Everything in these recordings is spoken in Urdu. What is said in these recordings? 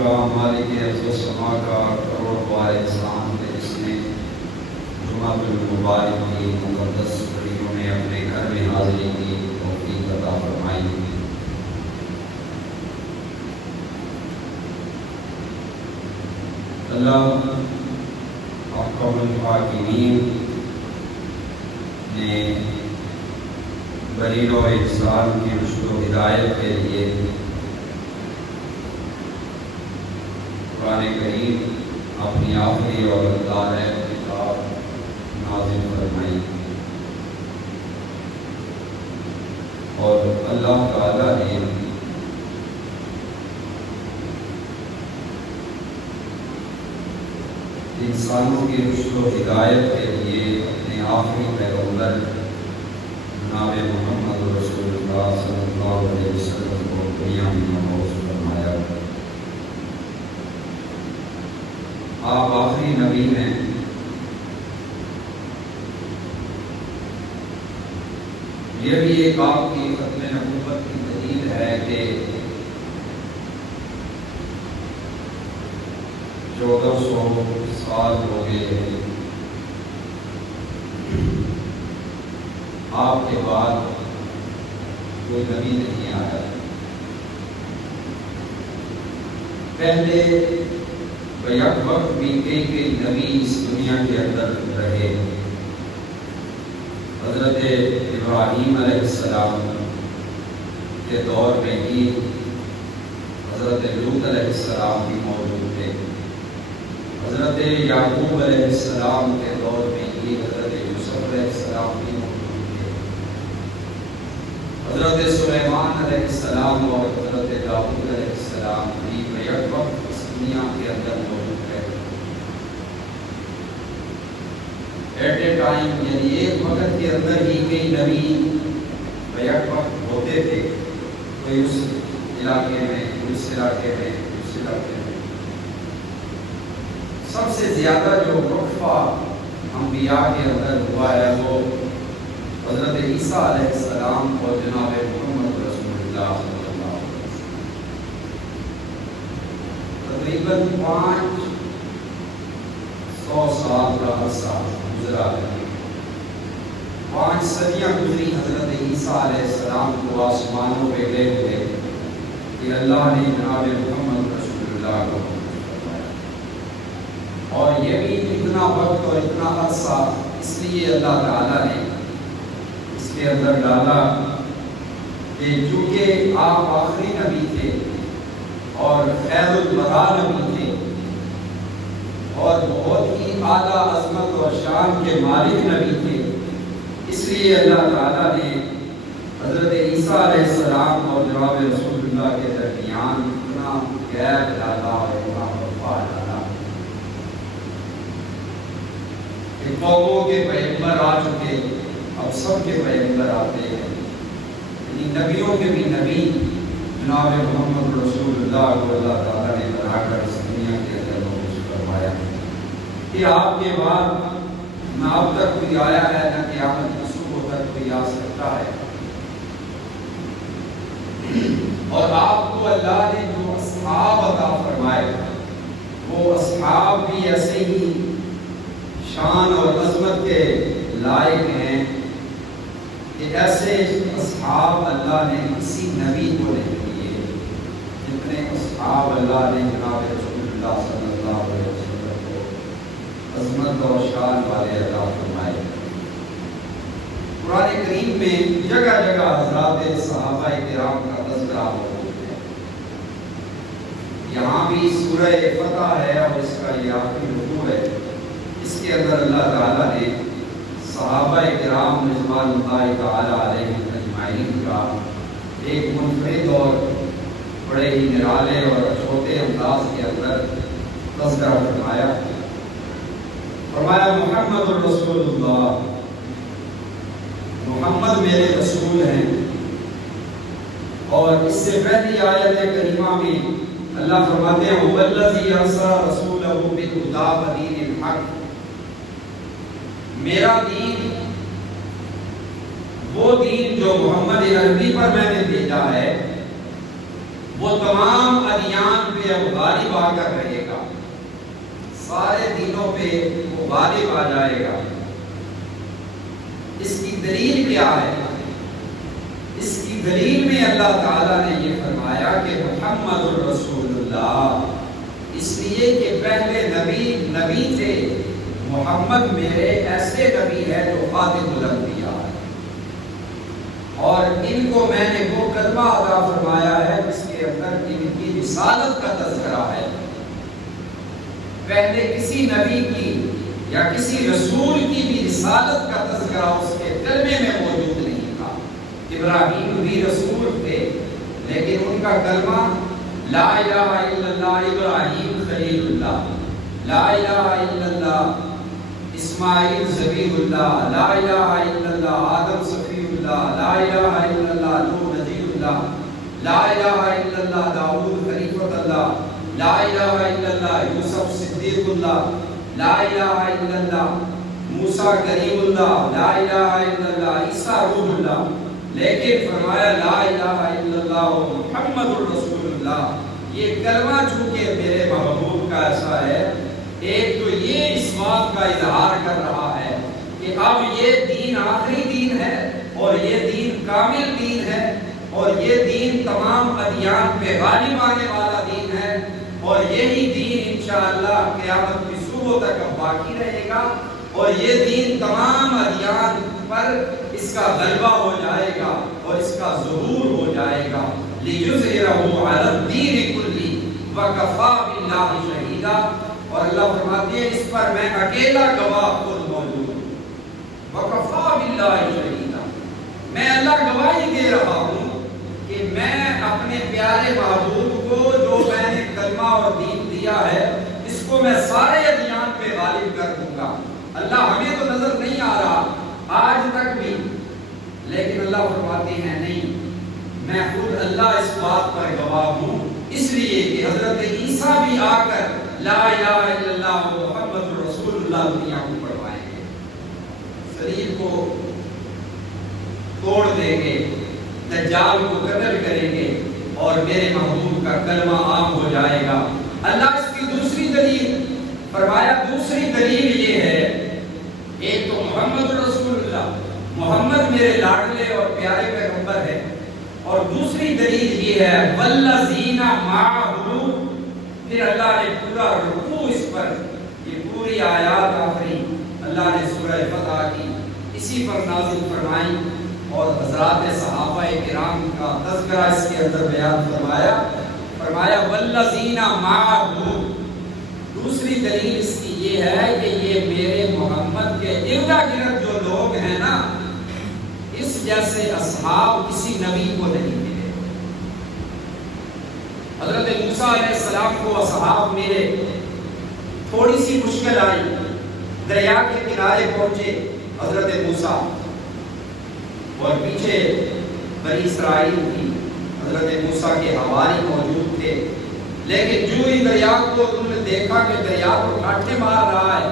کا مالک ارض و سما کا کروڑ بار احسان ہے جس نے جمعہ المبارک کی مقدس گھڑیوں میں اپنے گھر میں حاضری کی توفیق عطا فرمائی۔ اللہ احکم الحاکمین نے برین و انسان کی رشد و ہدایت کے لیے قرآن کریم اپنی آخری اور اللہ کتاب نازل فرمائی، اور اللہ تعالیٰ نے انسانوں کی رشد و ہدایت کے لیے اپنے آخری پیغمبر جناب محمد رسول اللہ صلی اللہ علیہ وسلم کو دنیا میں مبعوث فرمایا۔ آپ آخری نبی ہیں، یہ بھی ایک آپ کی ختم نبوت کی دلیل ہے کہ 1400 سال ہو گئے ہیں آپ کے بعد کوئی نبی نہیں آیا۔ پہلے بیک وقت بھی کئی نبی اس دنیا کے اندر رہے۔ حضرت ابراہیم علیہ السلام کے دور میں ہی حضرت لوط علیہ السلام بھی موجود تھے۔ حضرت یعقوب علیہ السلام کے دور میں ہی حضرت یوسف علیہ السلام بھی موجود تھے۔ حضرت سلیمان علیہ السلام اور حضرت داؤد علیہ السلام بھی بیک وقت اس دنیا کے اندر موجود ہے۔ ایٹ اے ٹائم، یعنی ایک وقت کے اندر ہی کئی نبی بیک وقت ہوتے تھے، کوئی اس علاقے میں، اس علاقے میں، اس علاقے میں۔ سب سے زیادہ جو وقفہ انبیاء کے اندر ہوا ہے وہ حضرت عیسیٰ علیہ السلام اور جناب محمد رسول اللہ صلی اللہ علیہ وسلم۔ تقریباً 500 سال کا عرصہ گزرا ہے، 5 صدیاں گزری حضرت عیسیٰ علیہ السلام کو آسمانوں پہ لے ہوئے کہ اللہ نے جناب محمد رسول اللہ کو، اور یہ بھی اتنا وقت اور اتنا عرصہ اس لیے اللہ تعالیٰ نے اس کے اندر ڈالا کہ چونکہ آپ آخری نبی تھے اور خیر الورا نبی تھے اور بہت ہی اعلیٰ عظمت اور شان کے مالک نبی تھے، اس لیے اللہ تعالیٰ نے حضرت عیسیٰ علیہ السلام اور جناب رسول اللہ کے درمیان اتنا غیب ڈالا اور اتنا وفا ڈالا کہ قوموں کے پیغمبر آ چکے، اب سب کے پیغمبر آتے ہیں، یعنی نبیوں کے بھی نبی جناب محمد رسول اللہ کو اللہ تعالیٰ نے بنا کر اس دنیا کے اندر مبعوث فرمایا کہ آپ کے بعد نہ اب تک کوئی آیا ہے، نہ قیامت کی صبح تک کوئی آ سکتا ہے۔ اور آپ کو اللہ نے جو اصحاب عطا فرمائے وہ اصحاب بھی ایسے ہی شان اور عظمت کے لائق ہیں کہ ایسے اصحاب اللہ نے کسی نبی کو نہیں دیے جتنے اصحاب اللہ نے جناب رسول اللہ صلی اللہ علیہ وسلم کو عظمت اور شان والے عطا فرمائے۔ قرآن کریم میں جگہ جگہ حضرات صحابہ کرام کا تذکرہ موجود ہے۔ یہاں بھی سورہ فتح ہے اور اس کا یہ آخری رکوع ہے، اس کے اندر اللہ تعالیٰ نے صحابہ کرام رضوان اللہ تعالیٰ علیہم اجمعین کا ایک منفرد اور بڑے ہی نرالے اور چھوٹے انداز کے اندر تذکرہ فرمایا محمد الرسول اللہ، محمد میرے رسول ہیں۔ اور اس سے پہلی آیت کریمہ میں اللہ فرماتے ہیں وَالَّذِي أَرْسَلَ رَسُولَهُ بِالْهُدَىٰ وَدِينِ الْحَقِّ، میرا دین وہ دین جو محمد عربی پر میں نے بھیجا ہے وہ تمام ادیان پہ اب غالب آ کر رہے گا، سارے دینوں پہ وہ غالب آ جائے گا۔ اس کی دلیل کیا ہے؟ اس کی دلیل میں اللہ تعالیٰ نے یہ فرمایا کہ محمد الرسول اللہ، اس لیے کہ پہلے نبی تھے، محمد میرے ایسے نبی ہے جو خاتم الانبیاء ہے، اور ان کو میں نے وہ کلمہ عطا فرمایا ہے جس کے اندر ان کی رسالت کا تذکرہ ہے۔ پہلے کسی نبی کی یا کسی رسول کی بھی رسالت کا تذکرہ اس کے کلمے میں موجود نہیں تھا۔ ابراہیم بھی رسول تھے، لیکن ان کا کلمہ لا الہ الا اللہ ابراہیم خلیل اللہ، لا الہ الا اللہ اسماعیل ذبیح اللہ، لا الہ الا اللہ آدم صفی اللہ، لا الہ الا اللہ نوح نجی اللہ، لا الہ الا اللہ داؤد خلیفۃ اللہ، لا الہ الا اللہ یوسف صدیق اللہ، لا الہ الا اللہ موسیٰ کریم اللہ، لا الہ الا اللہ عیسیٰ روح اللہ، لیکن فرمایا لا الہ الا اللہ محمد الرسول اللہ۔ یہ کلمہ چونکہ میرے محبوب کا ایسا ہے، ایک تو یہ اس بات کا اظہار کر رہا ہے کہ اب یہ دین آخری دین ہے، اور یہ دین کامل دین ہے، اور یہ دین تمام ادیان پہ غالب آنے والا دین ہے، اور یہی دین انشاءاللہ قیامت کی صبح تک اب باقی رہے گا، اور یہ دین تمام ادیان پر اس کا غلبہ ہو جائے گا اور اس کا ظہور ہو جائے گا۔ لِيُظْهِرَهُ عَلَى الدِّينِ كُلِّهِ وَكَفَى بِاللَّهِ شَهِيدًا، اور اللہ فرماتے ہیں اس پر میں اکیلا گواہ خود موجود ہوں۔ وَكَفَى بِاللَّهِ شَهِيدًا، میں اللہ گواہی دے رہا ہوں کہ میں اپنے پیارے محبوب کو جو میں نے کلمہ اور دین دیا ہے، اس کو میں سارے ادیان پہ غالب کر دوں گا۔ اللہ ہمیں تو نظر نہیں آ رہا آج تک بھی، لیکن اللہ فرماتے ہیں نہیں، میں خود اللہ اس بات پر گواہ ہوں، اس لیے کہ حضرت عیسیٰ بھی آ کر لا الہ الا اللہ محمد رسول اللہ دنیا کو پڑھوائیں گے، صلیب کو توڑ دیں گے، دجال کو قتل کریں گے، اور میرے محبوب کا کلمہ عام ہو جائے گا۔ اللہ اس کی دوسری دلیل فرمایا، دوسری دلیل یہ ہے، ایک تو محمد رسول اللہ، محمد میرے لاڈلے اور پیارے پیغمبر ہے، اور دوسری دلیل یہ ہے والذین معہ، پھر اللہ نے پورا رکوع اس پر، یہ پوری آیات آخری اللہ نے سورہ فتح کی اسی پر نازل فرمائی، اور حضرات صحابہ کرام کا تذکرہ اس کے اندر بیان فرمایا والذین معہ۔ دوسری دلیل اس کی یہ ہے کہ یہ میرے محمد کے ارد گرد جو لوگ ہیں نا، اس جیسے اصحاب کسی نبی کو نہیں ملے۔ حضرت موسیٰ علیہ السلام کو اصحاب ملے، تھوڑی سی مشکل آئی، دریا کے کنارے پہنچے حضرت موسیٰ، اور پیچھے بنی اسرائیل کی حضرت موسیٰ کے حواری موجود تھے، لیکن جو ہی دریا کو انہوں نے دیکھا کہ دریا کو کاٹے مار رہا ہے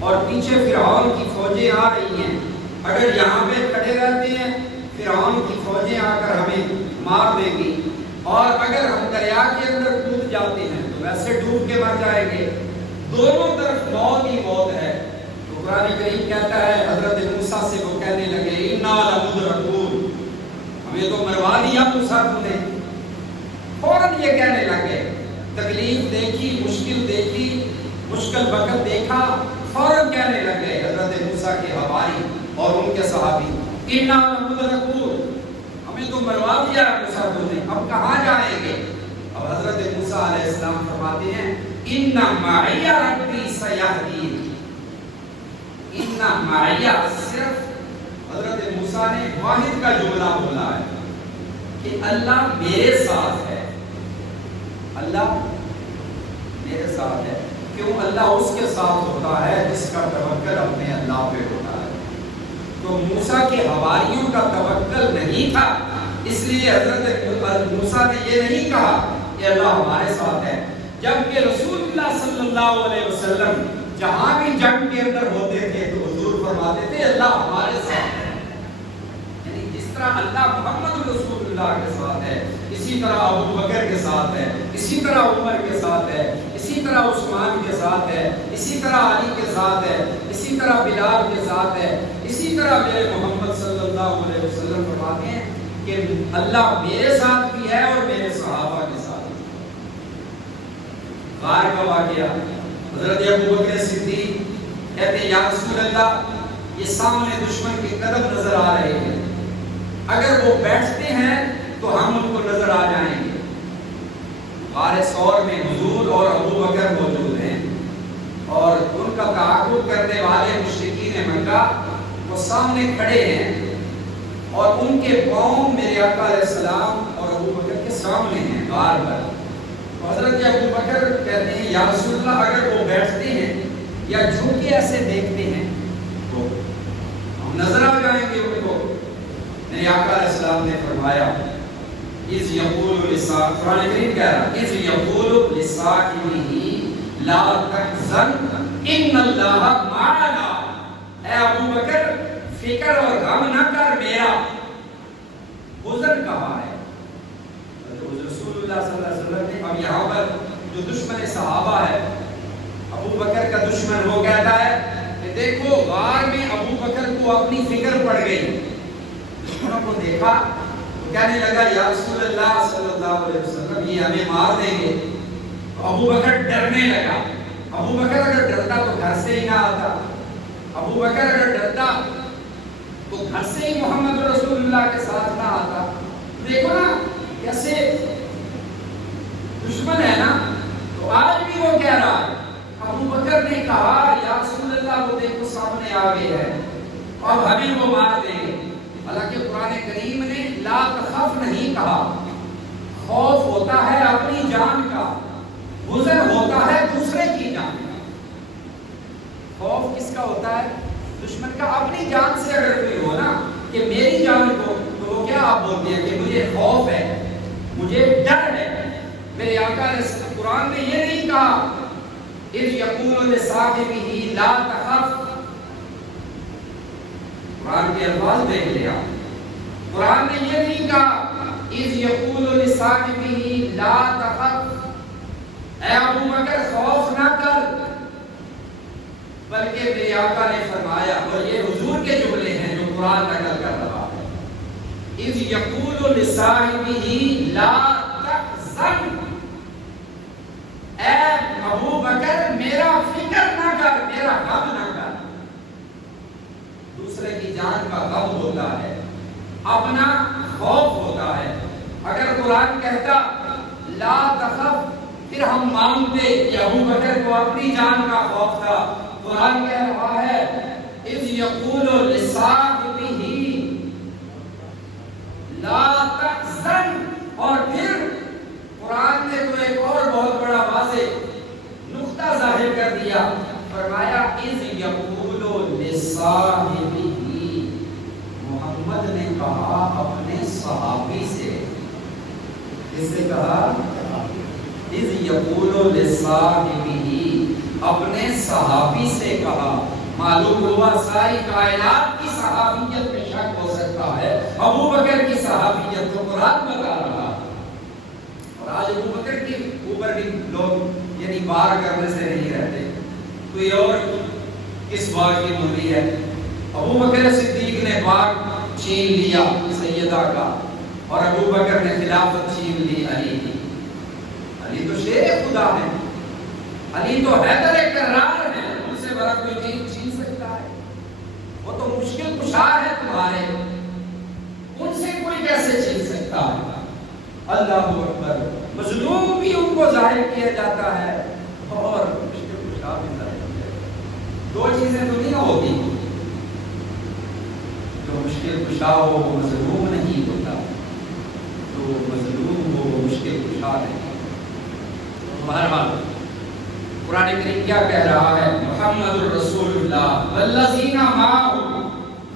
اور پیچھے فرعون کی فوجیں آ رہی ہیں، اگر یہاں پہ کھڑے رہتے ہیں فرعون کی فوجیں آ کر ہمیں مار دیں گی، اور اگر ہم دریا کے اندر کود جاتے ہیں تو ویسے ڈوب کے مر جائیں گے، دونوں طرف موت ہی موت ہے۔ تو قرآن کریم کہتا ہے حضرت موسیٰ سے وہ کہنے لگے اِنَّا لَمُدْرَكُونَ، ہمیں تو مروا دیا موسیٰ نے۔ فوراً یہ کہنے لگے، تکلیف دیکھی، مشکل دیکھی، مشکل وقت دیکھا، فوراً کہنے لگے حضرت موسیٰ کے حواری اور ان کے صحابی اِنَّا لَمُدْرَكُونَ، ہمیں تو مروا دیا موسیٰ نے، اب کہاں جائیں گے؟ اب حضرت موسیٰ علیہ السلام فرماتے ہیں اِنَّ مَعِیَ رَبِّی سَیَہْدِینِ، اِنَّ مَعِیَ، صرف حضرت موسیٰ نے واحد کا جملہ بولا ہے کہ اللہ میرے ساتھ ہے، اللہ میرے ساتھ ہے۔ کیوں؟ اللہ اس کے ساتھ ہوتا ہے جس کا توکل اپنے اللہ پہ ہوتا ہے۔ تو موسیٰ کے حواریوں کا توکل نہیں تھا، اس لیے حضرت موسیٰ نے یہ نہیں کہا کہ اللہ ہمارے ساتھ ہے، جبکہ رسول اللہ صلی اللہ علیہ وسلم جہاں بھی جنگ کے اندر ہوتے تھے تو حضور فرماتے تھے اللہ ہمارے ساتھ ہے، یعنی جس طرح اللہ محمد رسول اللہ کے ساتھ ہے، اس اسی طرح ابو بکر کے ساتھ ہے، اسی طرح عمر کے ساتھ ہے، اسی طرح عثمان کے ساتھ ہے، اسی طرح علی کے ساتھ ہے، اسی طرح بلال کے ساتھ ہے، اسی طرح میرے محمد صلی اللہ علیہ وسلم فرماتے ہیں کہ اللہ میرے ساتھ بھی ہے اور میرے صحابہ کے ساتھ بھی۔ غار کا واقعہ، حضرت ابو بکر صدیق کہتے ہیں یا رسول اللہ یہ سامنے دشمن کے قدم نظر آ رہے ہیں، اگر وہ بیٹھتے ہیں تو ہم ان کو نظر آ جائیں گے۔ غار ثور میں حضور اور ابو بکر موجود ہیں اور ان کا تعاقب کرنے والے مشرکین مکہ وہ سامنے کھڑے ہیں اور ان کے پاؤں میرے آقا علیہ السلام اور ابو بکر کے سامنے ہیں غار پر۔ حضرت ابو بکر کہتے ہیں یا رسول اللہ اگر وہ بیٹھتے ہیں یا جھک کے ایسے دیکھتے ہیں تو ہم نظر آ جائیں گے ان کو۔ میرے آقا علیہ السلام نے فرمایا اذ یقول لصاحبہ، قرآن کریم کہہ رہا اذ یقول لصاحبہ لا تحزن ان اللہ معنا، اے ابو بکر فکر اور غم نہ کر میرا۔ حزن کہا ہے رسول اللہ صلی اللہ علیہ وسلم نے۔ اب یہاں پر جو دشمن صحابہ ہے ابو بکر کا دشمن وہ کہتا ہے کہ دیکھو غار میں ابو بکر کو اپنی فکر پڑ گئی، دشمنوں کو دیکھا تو کہنے لگا یا رسول اللہ صلی اللہ علیہ وسلم یہ ہمیں مار دیں گے۔ ابو بکر ڈرنے لگا۔ ابو بکر اگر ڈرتا تو گھر سے ہی نہ آتا، ابو بکر اگر ڈرتا تو گھر سے ہی محمد رسول اللہ کے ساتھ نہ آتا۔ دیکھو نا کیسے دشمن ہے نا، تو آج بھی وہ کہہ رہا ہے۔ ابو بکر نے کہا یا رسول اللہ وہ دیکھو سامنے آ گئے ہیں اور ہمیں وہ مار دیں گے۔ حالانکہ قرآن کریم نے لا تخف نہیں کہا، خوف ہوتا ہے اپنی جان کا، حزن ہوتا ہے دوسرے کی جان کا۔ خوف کس کا ہوتا ہے؟ دشمن کا۔ اپنی جان سے اگر کوئی ہو نا کہ میری جان کو، تو وہ کیا آپ بولتے ہیں کہ مجھے خوف ہے، مجھے ڈر ہے۔ میرے آقا نے قرآن میں یہ نہیں کہا اذ یقول لصاحبہ لا تخف، قرآن کے الفاظ دیکھ لیا، قرآن نے یہ نہیں کہا اذ یقول لصاحبہ لا تخف، اے ابو بکر خوف نہ کر، بلکہ میرے آقا نے فرمایا، اور یہ حضور کے جملے ہیں جو قرآن نقل کر رہا ہے، اذ یقول لصاحبہ لا تحزن، اے ابو بکر میرا فکر نہ کر، میرا غم نہ کر۔ دوسرے کی جان کا غم ہوتا ہے، اپنا خوف ہوتا ہے۔ اگر قرآن کہتا لا تخف پھر ہم مانتے کہ ابو بکر کو اپنی جان کا خوف تھا۔ قرآن کہہ رہا ہے اذ یقول لصاحبہ لا تحزن، اور پھر قرآن نے تو ایک اور بہت بڑا واضح نقطہ ظاہر کر دیا، فرمایا اذ یقول لصاحبہ، محمد نے کہا اپنے صحابی سے، کس سے کہا؟ اذ یقول لصاحبہ، اپنے صحابی سے کہا۔ معلوم ہوا ساری کائنات کی صحابیت میں شک ہو سکتا ہے، ابو بکر کی صحابیت تو قرآن بتا رہا ہے۔ اور آج ابو بکر کی اوپر بھی لوگ یعنی بار کرنے سے نہیں رہتے، کوئی اور کس باغ کی مولی ہے؟ ابو بکر صدیق نے باغ چھین لیا سیدہ کا، اور ابو بکر نے خلافت چھین لی علی کی۔ علی تو شیر خدا ہے، علی تو حیدر کرار ہے، ان سے بڑا کوئی چیز چھین سکتا ہے؟ وہ تو مشکل کشا ہے تمہارے، ان سے کوئی کیسے چھین سکتا ہے؟ اللہ اکبر۔ مظلوم بھی ان کو ظاہر کیا جاتا ہے اور مشکل کشا بھی ظاہر کیا جاتا ہے۔ دو چیزیں تو نہیں ہوتی، جو مشکل کشا ہو وہ مظلوم نہیں ہوتا، جو مظلوم ہو وہ مشکل کشا نہیں۔ بہرحال قرآن کریم کیا کہہ رہا ہے؟ محمد الرسول اللہ والذین معہ،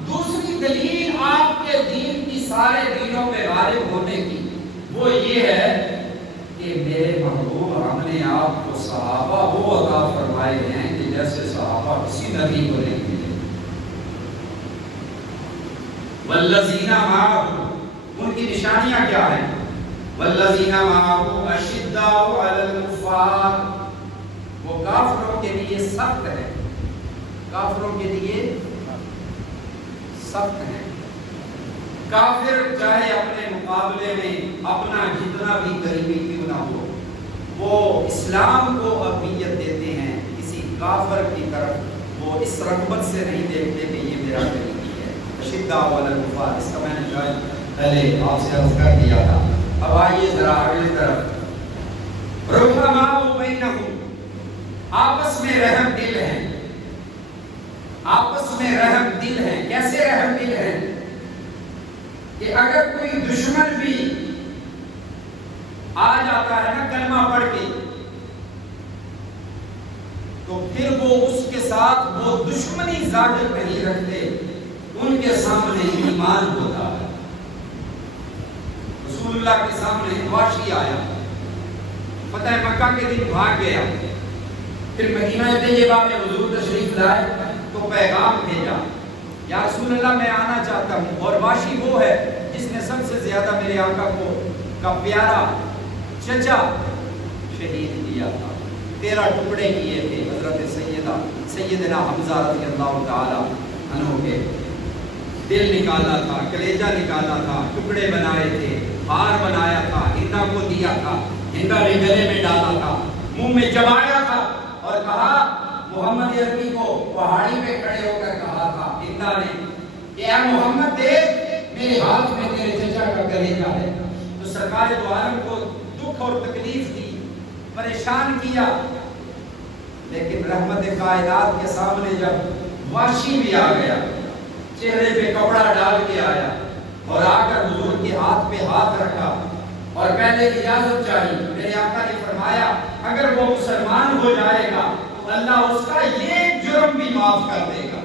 دوسری دلیل آپ کے دین کی سارے دینوں پہ غالب ہونے کی وہ یہ ہے کہ میرے محبوب ہم نے آپ کو صحابہ وہ عطا فرمائے ہیں کہ جیسے صحابہ کسی نبی کو نہیں ملے۔ والذین معہ، ان کی نشانیاں کیا ہیں؟ والذین معه اشداء علی الکفار، وہ کافروں کے لیے سخت ہے، کافروں کے لیے سخت ہے۔ کافر چاہے اپنے مقابلے میں اپنا جتنا بھی قریبی کیوں نہ ہو، وہ اسلام کو اہمیت دیتے ہیں، کسی کافر کی طرف وہ اس رغبت سے نہیں دیکھتے کہ یہ میرا قریبی ہے۔ اشداء علی الکفار، اس کا میں نے شاید پہلے آپ سے عرض کر دیا تھا۔ اب آئیے ذرا اگلی طرف، رحماء بینہم، آپس میں رحم دل ہیں، آپس میں رحم دل ہیں۔ کیسے رحم دل ہیں کہ اگر کوئی دشمن بھی آ جاتا ہے نا کلمہ پڑھ کے، تو پھر وہ اس کے ساتھ وہ دشمنی ظاہر نہیں رکھتے، ان کے سامنے ایمان ہوتا ہے۔ رسول اللہ کے سامنے وحشی آیا، فتح مکہ کے دن بھاگ گیا، پھر مدینہ طیبہ میں حضور تشریف لائے تو پیغام بھیجا، یا رسول اللہ میں آنا چاہتا ہوں۔ اور وحشی وہ ہے جس نے سب سے زیادہ میرے آقا کو کا پیارا چچا شہید کیا تھا، 13 ٹکڑے کیے تھے حضرت سیدنا حمزہ رضی اللہ تعالی عنہ کے، دل نکالا تھا، کلیجہ نکالا تھا، ٹکڑے بنائے تھے، ہار بنایا تھا، ہندا کو دیا تھا، ہندا نے گلے میں ڈالا تھا، منہ میں چبایا تھا اور کہا، محمد عربی کو پہاڑی پہ کھڑے ہو کر کہا تھا ہندا نے کہ اے محمد دیکھ میرے ہاتھ میں تیرے چچا کا کلیجہ ہے۔ تو سرکار دو عالم کو دکھ اور تکلیف دی، پریشان کیا، لیکن رحمت کائنات کے سامنے جب وحشی بھی آ گیا، چہرے پہ کپڑا ڈال کے آیا اور آ کر حضور کے ہاتھ پہ ہاتھ رکھا اور پہلے اجازت چاہی، میرے آقا نے فرمایا اگر وہ مسلمان ہو جائے گا تو اللہ اس کا یہ جرم بھی معاف کر دے گا،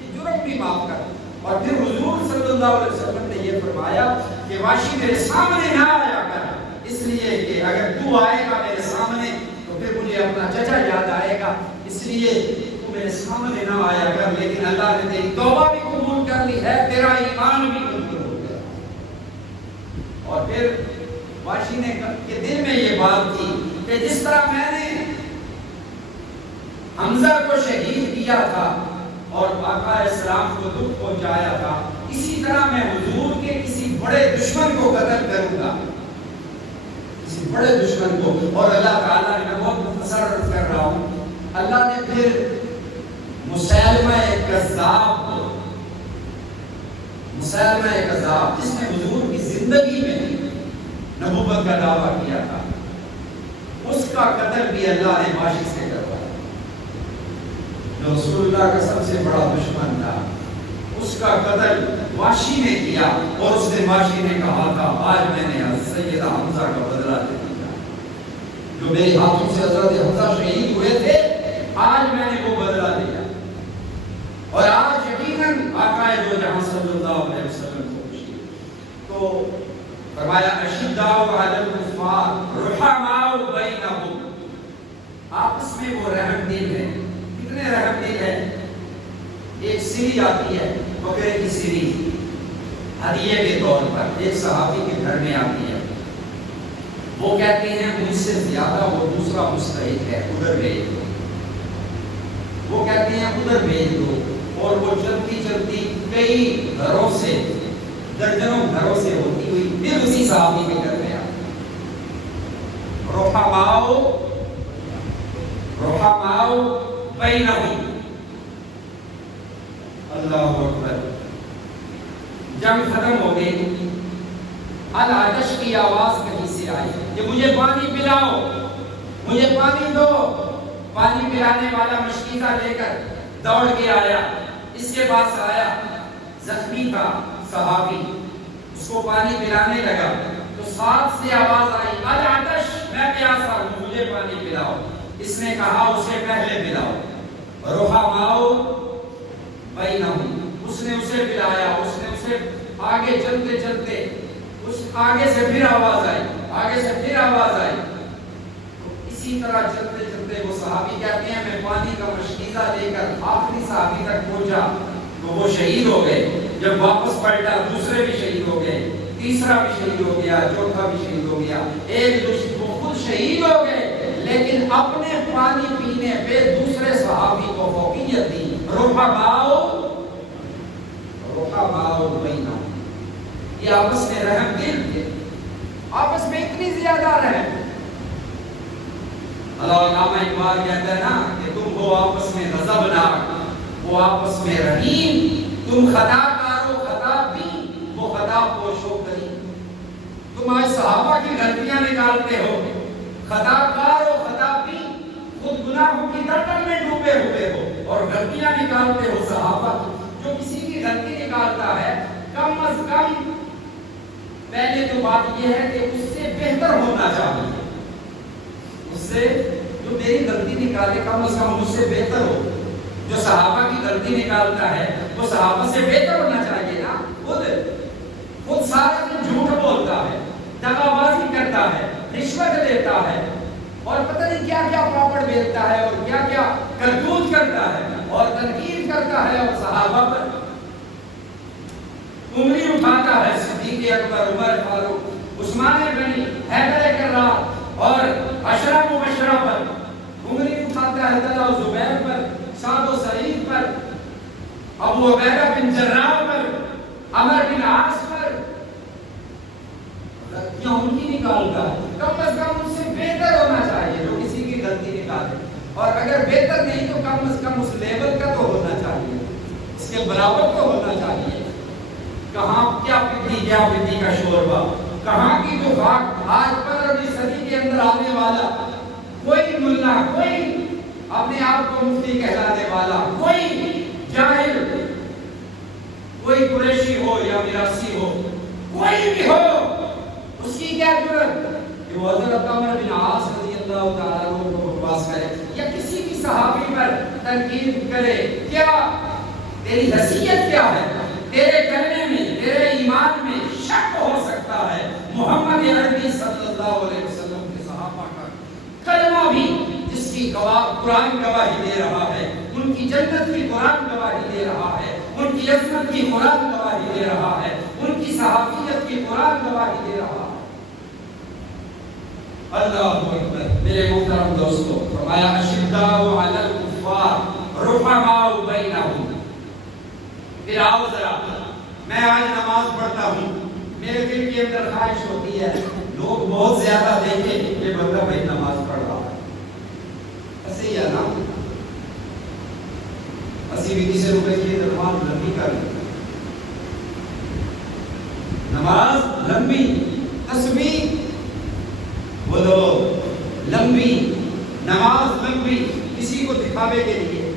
یہ جرم بھی معاف کر دے گا۔ اور پھر حضور صلی اللہ علیہ وسلم نے یہ فرمایا کہ وحشی میرے سامنے نہ آیا کر، اس لیے کہ اگر تو آئے گا میرے سامنے تو پھر مجھے اپنا چچا یاد آئے گا، اس لیے میرے سامنے نہ آیا کر۔ لیکن اللہ نے تیری توبہ بھی قبول کر لی ہے، تیرا ایمان بھی قبول ہو گیا۔ اور پھر وحشی نے کے دل میں یہ بات تھی کہ جس طرح میں نے حمزہ کو شہید کیا تھا اور آقا اسلام کو دکھ پہنچایا تھا، اسی طرح میں حضور کے کسی بڑے دشمن کو قتل کروں گا، کسی بڑے دشمن کو۔ اور اللہ تعالیٰ نے، میں بہت مختصر عرض کر رہا ہوں، اللہ نے پھر مسیلمہ کذاب کو، مسیلمہ کذاب جس نے حضور کی زندگی میں نبوت کا دعویٰ کیا تھا، اس کا قتل بھی اللہ نے وحشی سے کروایا، جو رسول اللہ کا سب سے بڑا دشمن تھا، اس کا قتل وحشی نے کیا۔ اور اس دن وحشی نے کہا تھا آج میں نے سیدہ حمزہ کا بدلہ لے لیا، جو میرے ہاتھوں سے حضرت حمزہ شہید ہوئے تھے، آج میں نے وہ بدلہ لیا، اور آج یقیناً آقا دو جہاں صلی اللہ علیہ وسلم کو خوشی۔ تو فرمایا اشداء علی الکفار رحماء بینہم، آپس میں وہ رحم دل ہے۔ کتنے رحم دل ہے؟ ایک سری آتی ہے، بکرے کی سری ہدیے کے طور پر ایک صحابی کے گھر میں آتی ہے، وہ کہتے ہیں مجھ سے زیادہ وہ دوسرا مستحق ہے، ادھر بھیج دو۔ وہ کہتے ہیں ادھر بھیج دو، اور وہ چلتی چلتی کئی گھروں سے، درجنوں گھروں سے ہوتی ہوئی پھر اسی صحابی کے گھر میں آتی۔ رحماء بینہم، اللہ اکبر۔ جنگ ختم ہو گئی، العطش کی آواز کہیں سے آئی کہ مجھے پانی پلاؤ، مجھے پانی دو۔ پانی پلانے والا مشکیزہ لے کر دوڑ کے آیا، اس کے پاس آیا، زخمی تھا صحابی، اس کو پانی پلانے لگا تو ساتھ سے آواز آئی العطش، میں پیاسا ہوں، مجھے پانی پلاؤ۔ اس نے کہا اسے پہلے پلاؤ۔ رحماء بینہم، اس نے اسے پلایا، اس نے اسے آگے چلتے چلتے، اس آگے سے پھر آواز آئی، آگے سے پھر آواز آئی، اسی طرح چلتے چلتے وہ صحابی کہتے ہیں میں پانی کا مشکیزہ لے کر آخری صحابی تک پہنچا تو وہ شہید ہو گئے۔ جب واپس پلٹا دوسرے بھی شہید ہو گئے۔ تیسرا بھی شہید ہو گیا، چوتھا بھی شہید ہو گیا، ایک وہ خود شہید ہو گئے لیکن اپنے پانی پینے پہ دوسرے صحابی کو فوقیت دی۔ رحماء بینہم، یہ آپس میں رحم دل تھے، آپس میں اتنی زیادہ رحم۔ علامہ اقبال کہتا ہے نا کہ تم ہو آپس میں غضبناک، وہ آپس میں رحیم، تم خطا کارو خطا بھی، وہ خطا پوشو کریم۔ تم آج صحابہ کی غلطیاں نکالتے ہو، خطا کارو خطا بھی، خود گناہوں کی دلدل میں ڈوبے ہوئے ہو اور غلطیاں نکالتے ہو صحابہ کی۔ جو کسی کی غلطی نکالتا ہے کم از کم پہلے تو بات یہ ہے کہ اس سے بہتر ہونا چاہیے، اس سے جو میری غلطی نکالے کم از کم مجھ سے بہتر ہو۔ جو صحابہ کی غلطی نکالتا ہے وہ صحابہ سے بہتر ہونا چاہیے نا۔ خود سارا دن جھوٹ بولتا ہے، دغا بازی کرتا ہے، رشوت لیتا ہے اور پتہ نہیں کیا کیا پاپڑ بیچتا ہے اور کیا کیا کرتوت کرتا ہے اور تنقید کرتا ہے اور صحابہ پر انگلی اٹھاتا ہے۔ صدیق اکبر، عمر فاروق، عثمان غنی، حیدر کرار اور عشرہ مبشرہ پر انگلی اٹھاتا ہے، طلحہ و زبیر پر، سعد و سعید پر، ابو عبیدہ بن جراح پر، عمر بن عاص پر غلطیاں ان کی نکالتا ہے۔ کم از کم ان سے بہتر ہونا چاہیے جو کسی کی غلطی نکالے، اور اگر بہتر نہیں تو کم از کم اس لیول کا تو ہونا چاہیے، اس کے برابر تو ہونا چاہیے۔ کہاں کیا پتی کا شوربہ، کہاں کی جو بات آج 15ویں صدی کے اندر آنے والا کوئی ملا، کوئی اپنے آپ کو مفتی کہلانے والا، کوئی جاہل، کوئی قریشی ہو یا میراثی ہو، کوئی بھی ہو، اس کی کیا ضرورت کہ وہ حضرت عمر بن عاص رضی اللہ تعالیٰ عنہ کو بکواس کرے یا کسی بھی صحابی پر تنقید کرے؟ کیا تیری حیثیت کیا ہے؟ تیرے کلمے میں، تیرے ایمان میں شک ہو سکتا ہے؟ محمد عربی صلی اللہ علیہ وسلم کے صحابہ کا کلمہ بھی جس کی قرآن گواہی دے رہا ہے، ان کی جنت کی قرآن گواہی دے رہا ہے، ان کی عظمت کی قرآن گواہی دے رہا ہے، ان کی صحابیت کی قرآن گواہی دے رہا ہے۔ اللہ اکبر۔ میرے محترم دوستو، فرمایا اشداء علی الکفار رحماء بینہم۔ پھر آؤ ذرا، میں آج نماز پڑھتا ہوں، میرے دل کے اندر خواہش ہوتی ہے لوگ بہت زیادہ دیکھیں یہ بندہ بھائی نماز پڑھ رہا ہے، ایسے ہی ہے نا؟ 80-20 روپے کی نماز لمبی کر نماز لمبی، تسبیح بولو لمبی، نماز لمبی، کسی کو دکھاوے کے لیے۔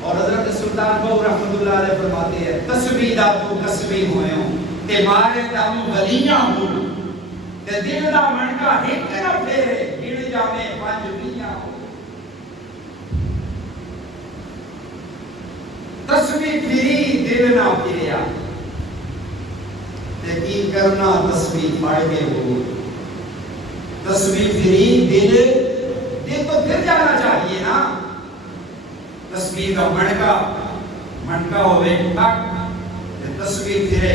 اور حضرت سلطان بہو رحمۃ اللہ علیہ فرماتے ہیں تسبیح دا تو کسبی ہوئے ہوں تے مارے تم غلیاں ہوں تے دل دا منکا ہک نہ پھیرے گڑ جاوے 5 ویاں ہوں۔ تسبیح پھری دل نہ پھریا تے کی کرنا تسبیح پڑھ کے ہو۔ تسبیح پھری دل تو پھر جانا چاہیے نا۔ تسبیح کا منکا ہوئے تک تسبیح پھرے،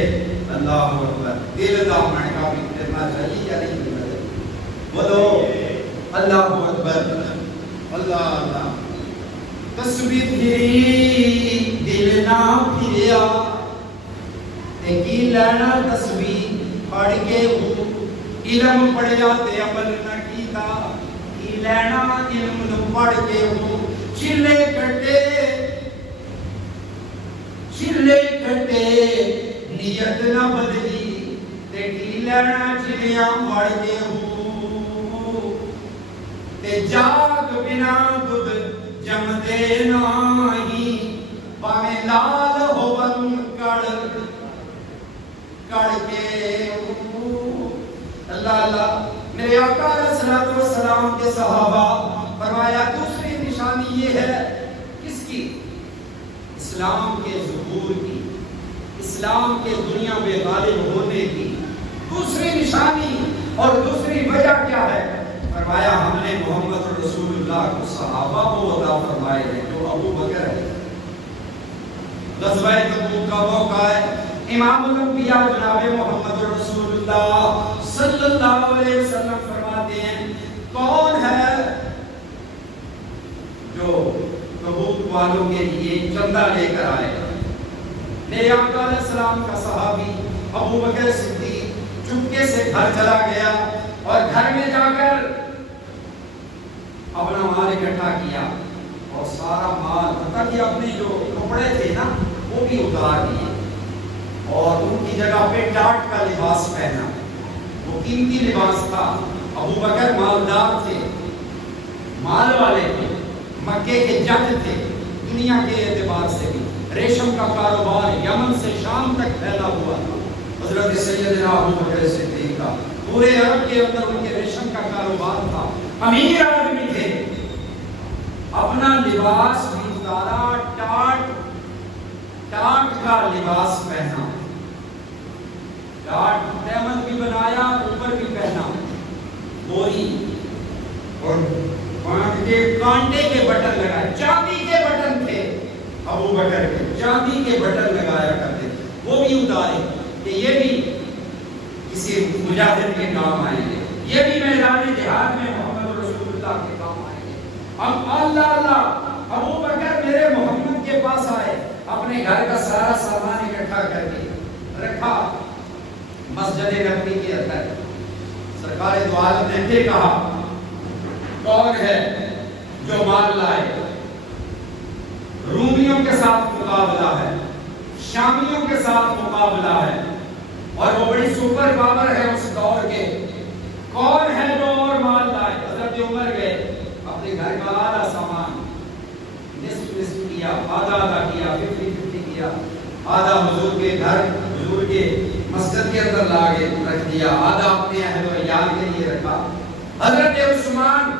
اللہ اکبر، دل کا منکا بھی پھرنا چاہیے یا نہیں پھرنا چاہیے؟ بولو اللہ اکبر، اللہ اللہ۔ تسبیح پھری دل نہ پھریا تے کی لینا تسبیح پڑھ کے ہو۔ علم پڑھیا تے عمل نہ کیتا کی لینا علم نو پڑھ کے ہو۔ چلے کٹے نیت نہ بدلی تے کی لینا چلیاں پڑھ کے ہو۔ تے جاگ بنا دودھ جم دے نہیں پاویں لال ہوون کڑ کے ہو۔ اللہ اللہ۔ میرے آقا علیہ الصلوۃ والسلام کے صحابہ فرمایا دوسری نشانی یہ ہے کس کی؟ اسلام کے ظہور کی، اسلام کے دنیا میں غالب ہونے کی دوسری نشانی اور دوسری وجہ کیا ہے؟ فرمایا ہم نے محمد رسول اللہ کو صحابہ کو عطا فرمائے ہیں جو ابو بکر ہے۔ غزوہ تبوک کا موقع ہے، امام الانبیاء جناب محمد رسول اللہ صلی اللہ علیہ وسلم فرماتے ہیں کون ہے جو تبوک والوں کے لیے چندہ لے کر آئے گا؟ میرے آقا علیہ السلام کا صحابی ابو بکر صدیق چپکے سے گھر چلا گیا اور گھر میں جا کر اپنا مال اکٹھا کیا اور سارا مال حتیٰ کہ اپنے جو کپڑے تھے نا وہ بھی اتار دیے اور ان کی جگہ پہ ٹاٹ کا لباس پہنا. وہ قیمتی لباس تھا. ابو بکر مالدار تھے, مال والے تھے, مکے کے جج تھے, دنیا کے اعتبار سے بھی ریشم کا کاروبار یمن سے شام تک پھیلا ہوا تھا. حضرت سیدنا ابو بکر صدیق کا پورے عرب کے اندر ان کے ریشم کا کاروبار تھا, امیر آدمی تھے. اپنا لباس بھی اتارا, ٹاٹ کا لباس پہنا, ٹاٹ تہمت بھی بنایا, اوپر بھی پہنا, بوری اور کانٹے کے بٹن لگائے. چاندی کے بٹن تھے ابو بکر کے, چاندی کے بٹن لگایا کرتے, وہ بھی اتارے کہ یہ بھی کسی مجاہد کے کام آئیں گے, یہ بھی میدان جہاد میں محمد رسول اللہ کے کام آئیں گے. اب اللہ ابو بکر میرے محمد کے پاس آئے, اپنے گھر کا سارا سامان اکٹھا کر کے رکھا مسجد نبوی کے اندر. سرکار دو عالم نے پھر کہا کون ہے جو مال لائے؟ رومیوں کے ساتھ مقابلہ ہے, شامیوں کے ساتھ مقابلہ ہے, اور وہ بڑی سپر پاور ہے اس دور کے. کون ہے جو اور مال لائے؟ حضرت عمر گئے, اپنے گھر کا آدھا سامان نصف کیا, آدھا کیا, 50-50 کیا, آدھا حضور کے گھر, حضور کے مسجد کے اندر لا کے رکھ دیا, آدھا اپنے اہل و عیال کے لیے رکھا. حضرت عثمان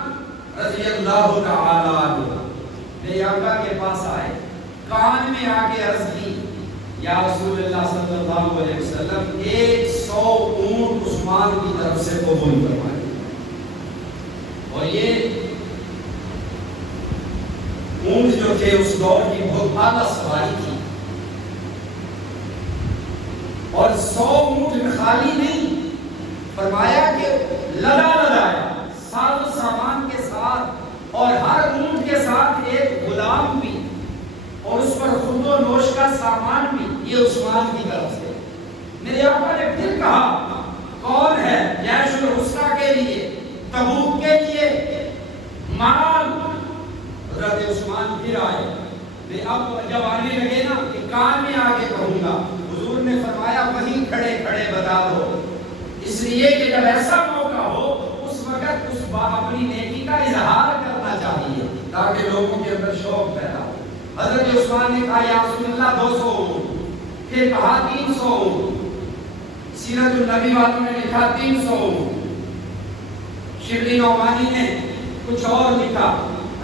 رضی اللہ تعالی عنہ میرے آقا کے پاس آئے, کان میں آ کے عرض کی یا رسول اللہ صلی اللہ علیہ وسلم 100 اونٹ عثمان کی طرف سے قبول فرمائے. اور یہ اونٹ جو تھے اس دور کی بہت اعلیٰ سواری تھی, اور 100 اونٹ میں خالی نہیں, فرمایا کہ لدایا ساز و سامان کے ساتھ, اور ہر اونٹ کے ساتھ ایک غلام بھی, اور اس پر خود و نوش کا سامان بھی, یہ عثمان کی طرف سے. میرے آقا نے پھر کہا کون ہے جیش العسرہ کے لیے, تبوک کے لیے مال؟ حضرت عثمان پھر آئے. اب جب آنے لگے نا کہ کان میں آ کے کہوں گا, حضور نے فرمایا وہیں کھڑے کھڑے بتا دو, اس لیے کہ جب ایسا موقع ہو اس وقت اس اپنی نیکی کا اظہار کرنا چاہیے تاکہ لوگوں کے اندر شوق پیدا ہو. حضرت عثمان نے کہا یا رسول اللہ 200 اونٹ, پھر کہا 300 اونٹ, سیرت النبی والوں نے لکھا 300 اونٹ, شبلی نعمانی نے کچھ اور لکھا,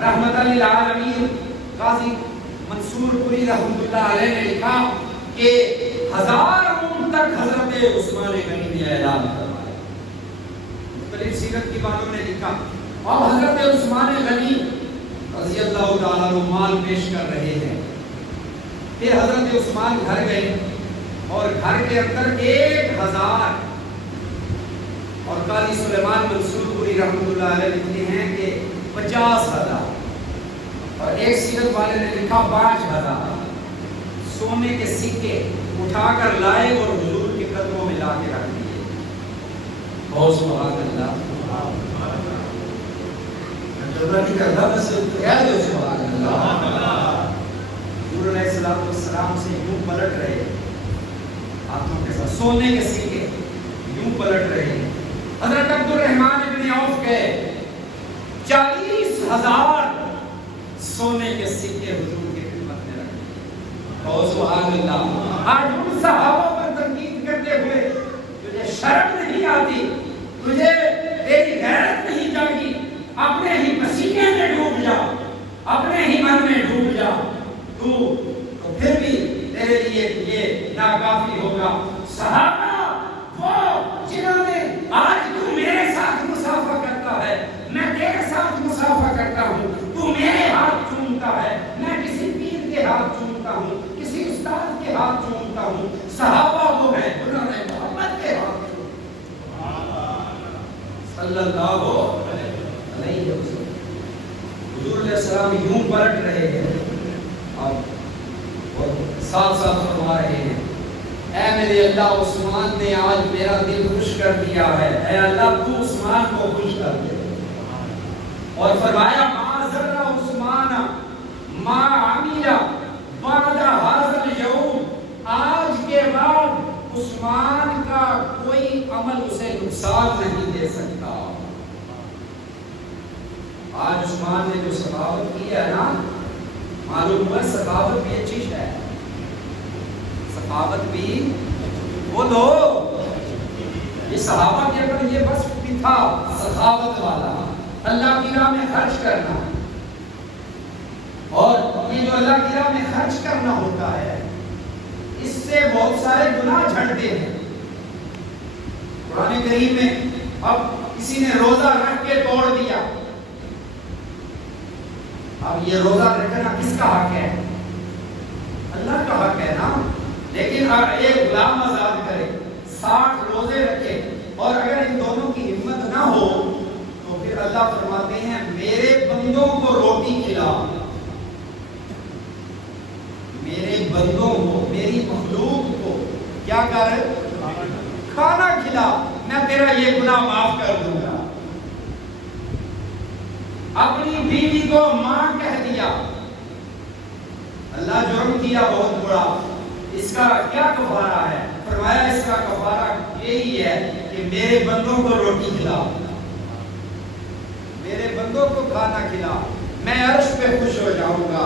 رحمت للعالمین قاضی منصور پوری رحمت اللہ علیہ نے لکھا کہ 1000 اونٹ تک حضرت عثمان غنی نے اعلان کروایا. مختلف سیرت کی باتوں نے لکھا. اور حضرت عثمان غنی رضی اللہ تعالیٰ عنہ مال پیش کر رہے ہیں. پھر حضرت عثمان گھر گئے اور گھر کے اندر 1000, اور قاضی سلیمان منصور پوری رحمت اللہ علیہ لکھتے ہیں کہ 50,000, اور ایک سیرت والے نے لکھا 5,000 سونے کے سکے اٹھا کر لائے اور حضور کے قدموں میں لا کے رکھ دیے. بہت سبحان اللہ, جلدہ نہیں کرتا بس کہہ دو سبحان اللہ. حضور علیہ السلام سے یوں پلٹ رہے ہاتھوں کے ساتھ, سونے کے سکے یوں پلٹ رہے ہیں. حضرت عبد الرحمن ابن عوف گئے, 40,000 سونے کے سکے حضور کے خدمت میں رکھے. اور سبحان اللہ, آج ان صحابوں پر تنقید کرتے ہوئے تجھے شرم نہیں آتی, تجھے تیری غیرت نہیں جاگی, اپنے ہی پسینے میں ڈوب جا, اپنے ہی من میں ڈوب جا, تو پھر بھی تیرے لیے یہ ناکافی ہوگا. صحابہ وہ جنہوں نے آج تو میرے ساتھ مسافہ کرتا ہے, میں تیرے ساتھ مسافہ کرتا ہوں, تو میرے ہاتھ چومتا ہے, میں کسی پیر کے ہاتھ چومتا ہوں, کسی استاد کے ہاتھ چومتا ہوں. صحابہ اللہ علیہ وسلم۔ حضور علیہ السلام یوں پلٹ رہے ہیں اور ساتھ ساتھ فرما رہے ہیں، اے میرے اللہ، عثمان نے آج میرا دل خوش کر دیا ہے، اے اللہ تو عثمان کو خوش کر دے۔ اور فرمایا ما ذر عثمان ما عمل بعد هذا اليوم، آج کے بعد عثمان کا کوئی عمل اسے نقصان نہیں دے سکتا۔ آج عثمان نے جو سخاوت کی ہے نا، معلوم ہوا سخاوت بھی اچھی ہے، سخاوت بھی وہ دو، یہ صحابہ کے اندر یہ بس بھی تھا سخاوت والا، اللہ کی راہ میں خرچ کرنا۔ اور یہ جو اللہ کی راہ میں خرچ کرنا ہوتا ہے، اس سے بہت سارے گناہ جھڑتے ہیں۔ قرآن کریم میں اب کسی نے روزہ رکھ کے توڑ دیا، اب یہ روزہ رکھنا کس کا حق ہے؟ اللہ کا حق ہے نا۔ لیکن ایک غلام آزاد کرے، 60 روزے رکھے، اور اگر ان دونوں کی ہمت نہ ہو تو پھر اللہ فرماتے ہیں میرے بندوں کو روٹی کھلا، میرے بندوں کو، میری مخلوق کو کیا کر، کھانا کھلا، میں تیرا یہ گناہ معاف کر دوں گا۔ اپنی بیوی کو ماں کہہ دیا، اللہ جرم کیا بہت بڑا، اس کا کیا کفارہ ہے؟ فرمایا اس کا کفارہ یہی ہے کہ میرے بندوں کو روٹی کھلا، میرے بندوں کو کھانا کھلا، میں عرش پہ خوش ہو جاؤں گا،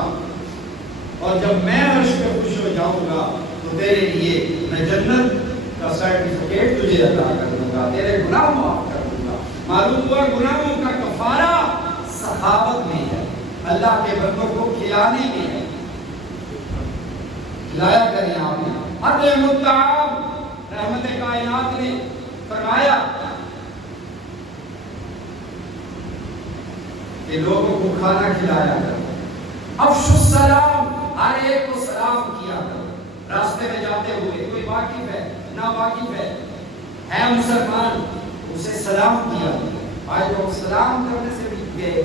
اور جب میں عرش پہ خوش ہو جاؤں گا تو تیرے لیے میں جنت کا سرٹیفکیٹ تجھے عطا کر دوں گا، تیرے گناہ معاف کر دوں گا۔ معلوم ہوا گناہوں کا کفارہ سخاوت میں ہے، اللہ کے بندوں کو کھلانے میں ہے۔ کھلایا کریں آپ نے، اطعموا الطعام، رحمت کائنات نے فرمایا کہ لوگوں کو کھانا کھلایا کرو، افشوا السلام، ہر ایک کو سلام کیا کرو، راستے میں جاتے ہوئے کوئی واقف ہے نہ واقف ہے مسلمان، اسے سلام کیا۔ آج لوگ سلام کرنے سے بھی گئے،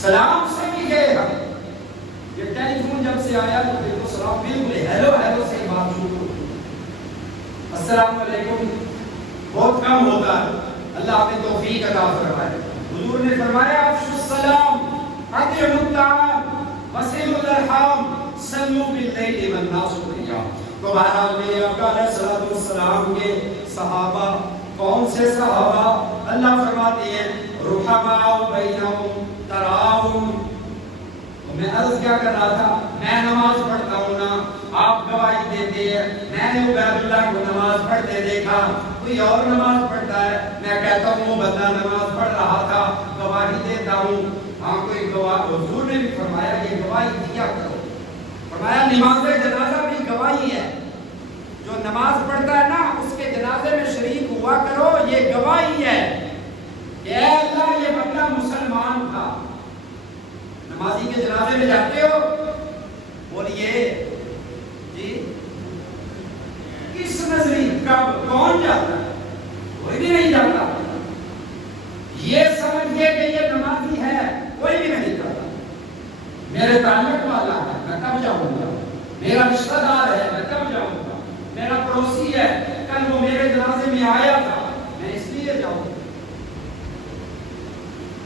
سلام سے بھی گئے ہم، یہ ٹیلی فون جب سے آیا تو پھر تو سلام بالکل ہیلو ہیلو سے بات شروع، السلام علیکم بہت کم ہوتا ہے، اللہ ہمیں توفیق عطا فرمائے۔ حضور نے فرمایا افشوا السلام، اطعموا الطعام، وصلوا الارحام، صلوا باللیل والناس نیام۔ تو بہرحال میرے آقا علیہ السلام کے صحابہ کون سے صحابہ؟ اللہ فرماتے ہیں رحماء بینہم تراہم۔ میں عرض کیا کر رہا تھا، میں نماز پڑھتا ہوں نا، آپ گواہی دیتے ہیں، میں نے عبید اللہ کو نماز پڑھتے دیکھا، کوئی اور نماز پڑھتا ہے، میں کہتا ہوں وہ بندہ نماز پڑھ رہا تھا، گواہی دیتا ہوں۔ ہاں کوئی گواہ، حضور نے بھی فرمایا یہ گواہی دیا کرو، فرمایا نماز جنازہ بھی گواہی ہے، جو نماز پڑھتا ہے نا اس کے جنازے میں شریک ہوا کرو، یہ گواہی ہے کہ اے اللہ یہ بندہ مسلمان تھا۔ نمازی کے جنازے میں جاتے ہو، بولیے جی کس نظری کب کون جاتا ہے؟ کوئی بھی نہیں جاتا، یہ سمجھے کہ یہ نمازی ہے کوئی بھی نہیں جاتا، میرے تعلق والا ہے میں کب جاؤں گا، میرا رشتہ دار ہے میں کب جاؤں گا، میرا پڑوسی ہے کل وہ میرے جنازے میں آیا تھا میں اس لیے جاؤں گا،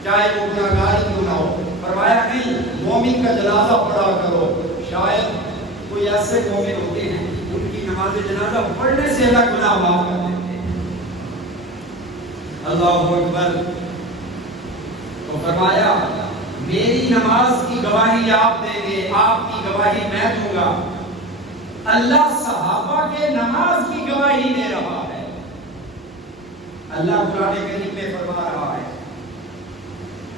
چاہے وہ گناہگار کیوں نہ ہو۔ فرمایا نہیں، مومن کا جنازہ پڑھا کرو، شاید کوئی ایسے مومن ہوتے ہیں ان کی نماز جنازہ پڑھنے سے اللہ گناہ معاف کر دیتے ہیں۔ اللہ اکبر۔ تو فرمایا میری نماز کی گواہی آپ دیں گے، آپ کی گواہی میں دوں گا۔ اللہ صحابہ کے نماز کی گواہی دے رہا ہے، اللہ قرآن کریم میں فرما رہا ہے،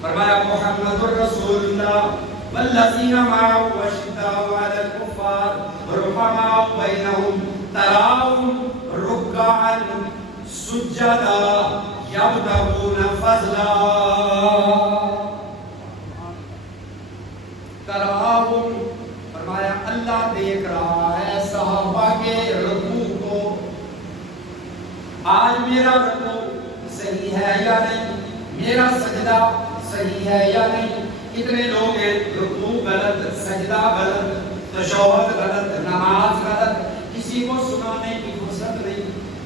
فرمایا محمد الرسول اللہ والذین معه اشداء علی الکفار رحماء بینہم تراہم رکعا سجدا یبتغون فضلا۔ تراہم فرمایا اللہ دیکھ رہا ہے صحابہ کے رکوع کو، آج میرا رکوع اسے صحیح ہے یا نہیں. کتنے لوگ ہیں رکوع غلط، سجدہ غلط، تشہد غلط، نماز غلط، کسی کو سنانے کی فرصت نہیں،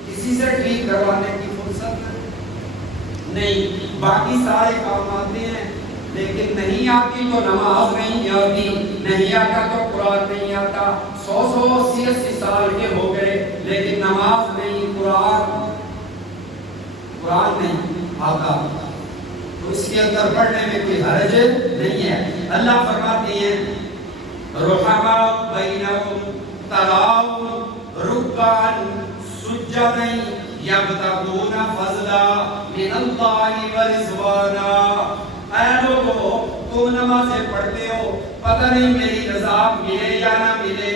کسی سے ٹھیک کروانے کی فرصت نہیں، باقی سارے کام آتے ہیں لیکن نہیں آتی تو نماز نہیں آتی، نہیں آتا تو قرآن نہیں آتا. 100 سال کے ہو گئے لیکن نماز نہیں، قرآن نہیں آتا، تو اس کے اندر پڑھنے میں کوئی حرج نہیں ہے. اللہ فرماتے ہیں رحماء بینہم تراؤن رکعا سجدا یبتغون فضلا من اللہ ورضوانا. اے لوگو تم نمازیں پڑھتے ہو، پتہ نہیں میری رضا ملے یا نہ ملے،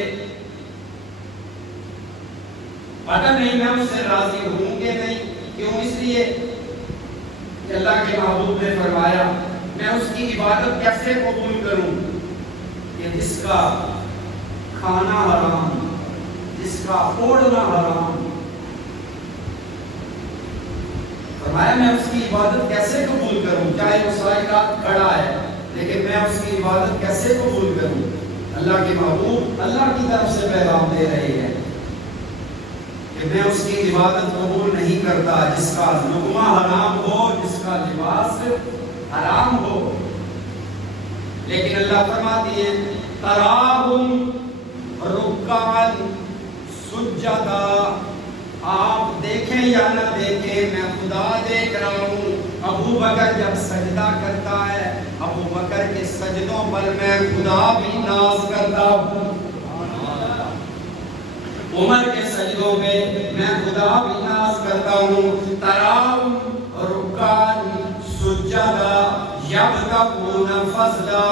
پتہ نہیں میں اس سے راضی ہوں کہ نہیں. کیوں؟ اس لیے کہ اللہ کے محبوب نے فرمایا میں اس کی عبادت کیسے قبول کروں کہ جس کا کھانا حرام، جس کا اوڑھنا حرام. فرمایا میں اس کی عبادت کیسے قبول کروں، چاہے وہ ساری رات کھڑا ہے لیکن میں اس کی عبادت کیسے قبول کروں. اللہ کے محبوب اللہ کی طرف سے پیغام دے رہے ہیں کہ میں اس کی عبادت قبول نہیں کرتا جس کا لقمہ حرام ہو، جس کا لباس حرام ہو. لیکن اللہ فرماتی ہے تراہم رکعا سجدا. آپ دیکھیں یا نہ دیکھیں میں خدا دیکھ رہا ہوں. ابو بکر جب سجدہ کرتا ہے، ابو بکر کے سجدوں پر میں خدا بھی ناز کرتا ہوں. عمر کے سجدوں میں میں خدا بھی ناز کرتا ہوں. تراہم رکعا سجدا یبتغون فضلا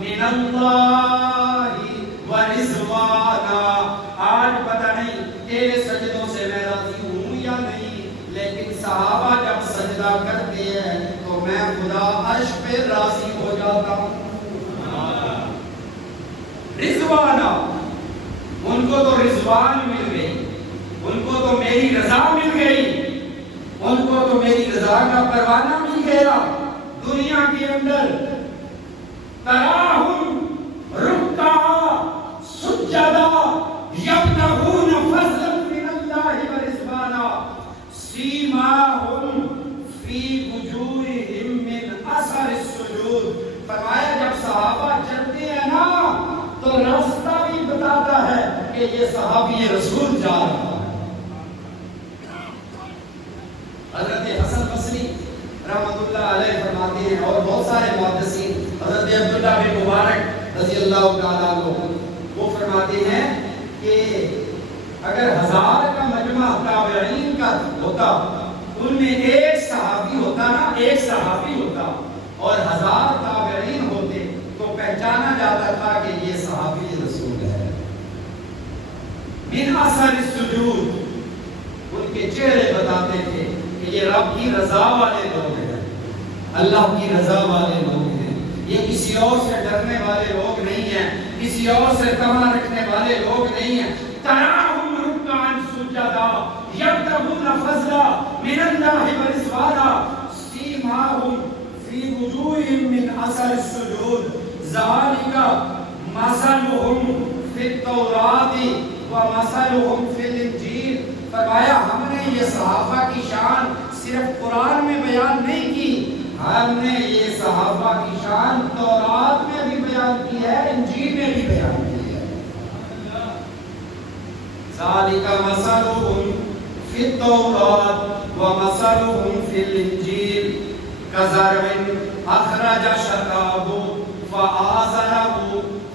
من اللہ ورضوانا. آج پتہ نہیں تیرے سجدوں سے میں راضی ہوں یا نہیں، لیکن صحابہ جب سجدہ کرتے ہیں تو میں خدا عرش پہ راضی ہو جاتا ہوں. رضوانا، ان کو تو رضوان مل گئی، ان کو تو میری رضا مل گئی، ان کو تو میری رضا کا پروانہ مل گیا دنیا کے اندر. تراہم رکعا سجدا یبتغون فضلا من اللہ ورضوانا سیماہم فی وجوہہم من اثر السجود. فرمایا جب صحابہ چلتے ہیں نا تو راستہ بھی بتاتا ہے کہ یہ صحابی رسول جا رہا ہے. حضرت حسن بصری رحمۃ اللہ علیہ فرماتے ہیں اور بہت سارے محدثین، حضرت عبداللہ بن مبارک رضی اللہ تعالیٰ عنہ، وہ فرماتے ہیں کہ اگر 1000 کا مجمع تابعین کا ہوتا، ان میں ایک صحابی ہوتا نا، ایک صحابی ہوتا اور 1000 تابعین ہوتے تو پہچانا جاتا تھا کہ یہ صحابی رسول ہے. من اثر السجود، ان کے چہرے بتاتے تھے کہ یہ رب کی رضا والے لوگ ہیں، اللہ کی رضا والے لوگ ہیں. یہ کسی اور سے ڈرنے والے لوگ نہیں ہیں، کسی اور سے تمنا رکھنے والے لوگ نہیں ہیں. تراہم رکعا سجدا یبتغون فضلا من اللہ ورضوانا سیماہم فی وجوہہم من اثر السجود ذالک مثلہم فی التوراۃ ومثلہم فی الانجیل. فرمایا ہم نے یہ صحابہ کی شان صرف قرآن میں بیان نہیں کی، ہم نے یہ صحابہ کی شان تورات میں بھی بیان کی ہے، انجیل میں بھی بیان کی ہے. ذالک مثلہم فی التوراۃ ومثلہم فی الانجیل کزرع اخرج شطأہ فآزرہ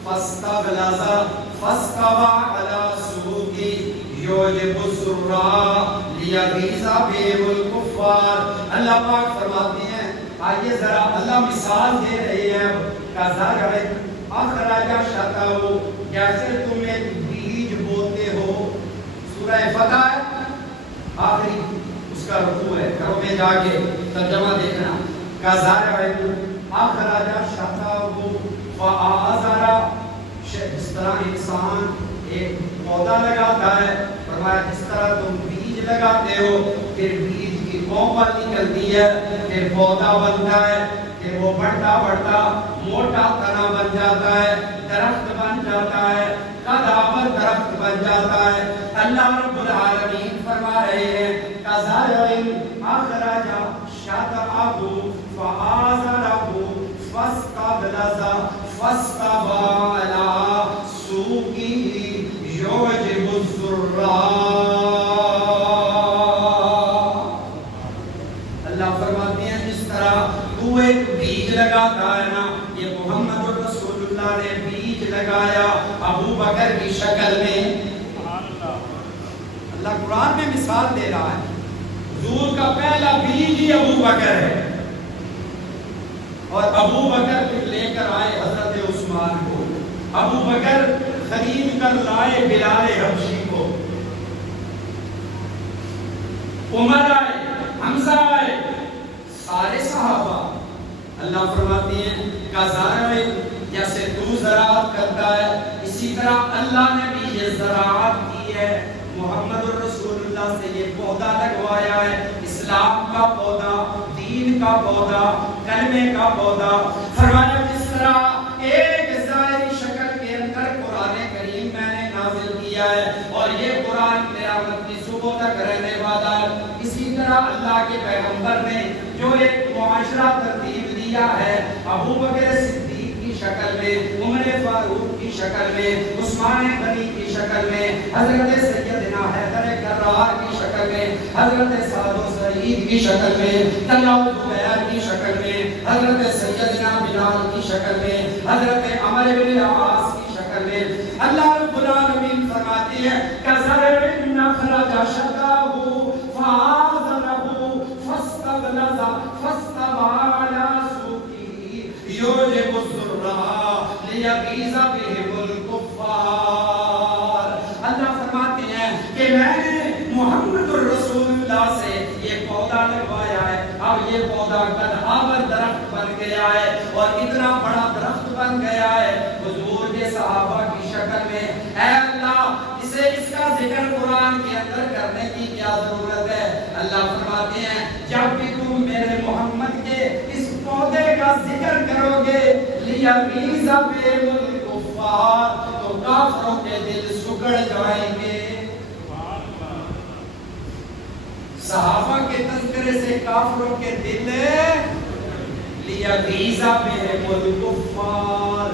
فاستغلظ فاستوى علی سوقہ یعجب الزراع لیغیظ بهم الکفار. اللہ پاک فرماتے ہیں آئیے ذرا اللہ مثال دے رہے ہیں کزرع اخرج شطأہ، جیسے تم ایک بیج بوتے ہو. سورہ فتح ہے، آخری اس کا رکوع ہے، گھروں میں جا کے ترجمہ دیکھنا. کزرع اخرج شطأہ فآزرہ، جس طرح انسان ایک پودا لگاتا ہے، فرمایا جس طرح تم بیج لگاتے ہو پھر بیج کی کوپل نکلتی ہے، پھر پودا بنتا ہے، پھر وہ بڑھتا بڑھتا موٹا تنا بن جاتا ہے، درخت بن جاتا ہے، قدامت درخت بن جاتا ہے۔ اللہ رب العالمین فرما رہے ہیں کَزَرْعٍ أَخْرَجَ شَطْأَهُ فَآزَرَهُ فَاسْتَغْلَظَ فَاسْتَوَىٰ عَلَىٰ سُوقِهِ يُعْجِبُ الزُّرَّاعَ۔ اللہ فرماتے ہیں جس طرح تو ایک بیج لگاتا ہے نا، یہ محمد رسول اللہ نے بیج لگایا ابو بکر کی شکل میں۔ اللہ قرآن میں مثال دے رہا ہے، حضور کا پہلا بیج ہی ابو بکر ہے، اور ابو بکر پھر لے کر آئے حضرت عثمان کو، ابو بکر خرید کر لائے بلال حبشی کو، عمر آئے، حمزہ آئے، سارے صحابہ۔ اللہ فرماتے ہیں کَزَرْعٍ، جیسے تو زراعت کرتا ہے اسی طرح اللہ نے بھی یہ زراعت کی ہے، محمد الرسول اللہ سے یہ پودا لگوایا ہے، اسلام کا پودا، دین کا پودا، کلمے کا پودا۔ فرمایا جس طرح ایک ظاہری شکل کے اندر قرآن کریم میں نے نازل کیا ہے اور یہ قرآن قیامت کی صبح تک رہنے والا ہے، اسی طرح اللہ کے پیغمبر نے جو ایک معاشرہ ترتیب دیا ہے ابو بکر صدیق کی شکل میں، عمر فاروق کی شکل میں، عثمان غنی کی شکل میں، حضرت سیدنا حیدر کرار کی شکل میں، حضرت سعد و سعید کی شکل میں، طلحہ زبیر کی شکل میں، حضرت سیدنا بلال کی شکل میں، حضرت عمر بن العاص کی شکل میں۔ اللہ رب العالمین فرماتے ہیں کَزَرْعٍ أَخْرَجَ شَطْأَهُ فَآزَرَهُ فَاسْتَغْلَظَ فَاسْتَوَىٰ عَلَىٰ سُوقِهِ يُعْجِبُ الزُّرَّاعَ لِيَغِيظَ بِهِمُ الْكُفَّارَ۔ اللہ فرماتے ہیں کہ میں نے محمد الرسول اللہ سے یہ پودا لگوایا ہے، اب یہ پودا قدامت درخت بن گیا ہے اور اتنا بڑا درخت بن گیا ہے حضور کے صحابہ کی شکل میں۔ اے اللہ اسے اس کا ذکر قرآن کے اندر کرنے کی کیا ضرورت ہے؟ اللہ فرماتے ہیں جب بھی تم میرے محمد کے اس پودے کا ذکر کرو گے لِيَغِيظَ بِهِمُ الْكُفَّارَ، تو کافروں کے دل سکڑ جائیں گے۔ صحابہ کے تذکرے سے کافروں کے دل لِيَغِيظَ بِهِمُ الْكُفَّارَ،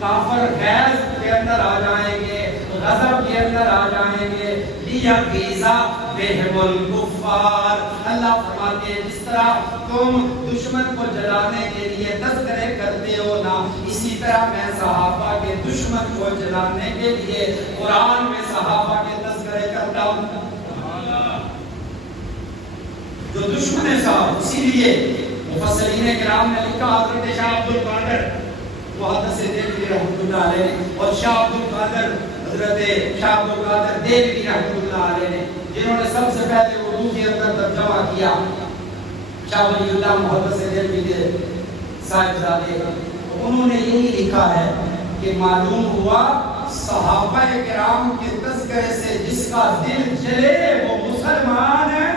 کافر غیظ کے اندر آ جائیں گے، غضب کے اندر آ جائیں گے۔ لِيَغِيظَ بِهِمُ الْكُفَّارَ، اللہ فرماتے ہیں جس طرح تم دشمن کو جلانے کے لیے تذکرے کرتے ہو نا، اسی طرح میں صحابہ کے دشمن کو جلانے کے لیے قرآن میں صحابہ کے تذکرے کرتا ہوں۔ جو دشمن ہے صاحب، اسی لیے مفسرین کرام نے لکھا حضرت شاہ عبد القادر محدث دہلوی رحمۃ اللہ علیہ نے اور شاہ عبد القادر حضرت شاہ عبد القادر دہلوی رحمۃ اللہ علیہ نے، جنہوں نے سب سے پہلے اردو کے اندر ترجمہ کیا، شاہ ولی اللہ محدث دہلوی کے صاحبزادے، انہوں نے یہی لکھا ہے کہ معلوم ہوا صحابہ کرام کے تذکرے سے جس کا دل جلے وہ مسلمان ہے۔